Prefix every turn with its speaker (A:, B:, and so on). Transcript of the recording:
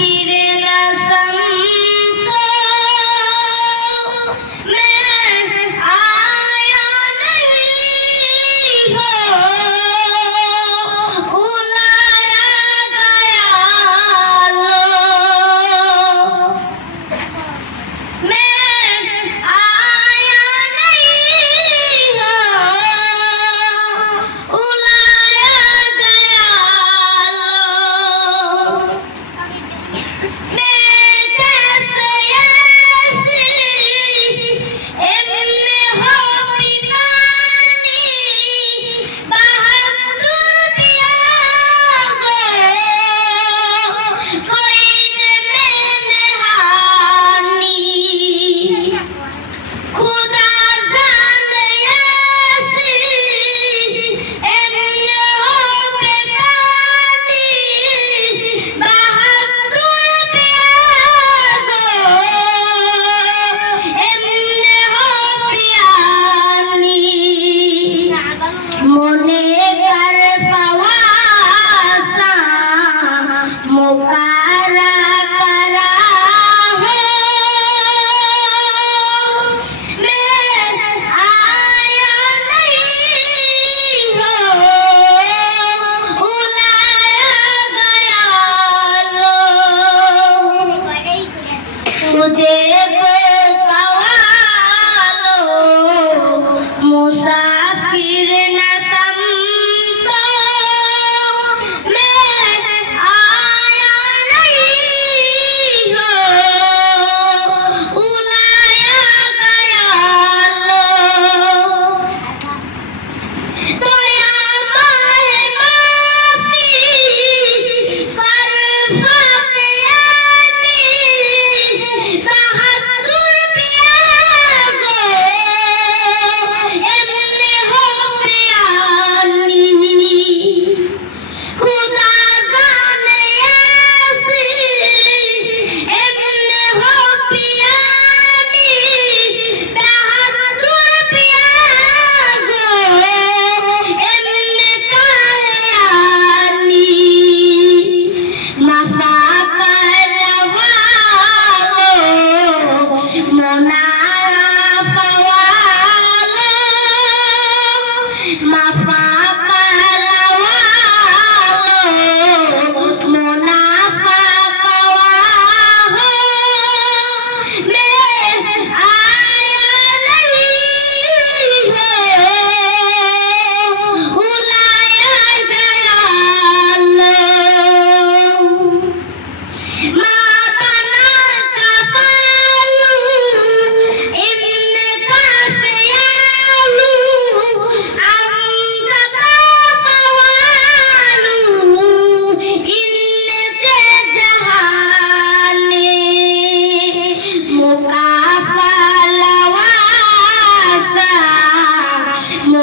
A: Oh! যে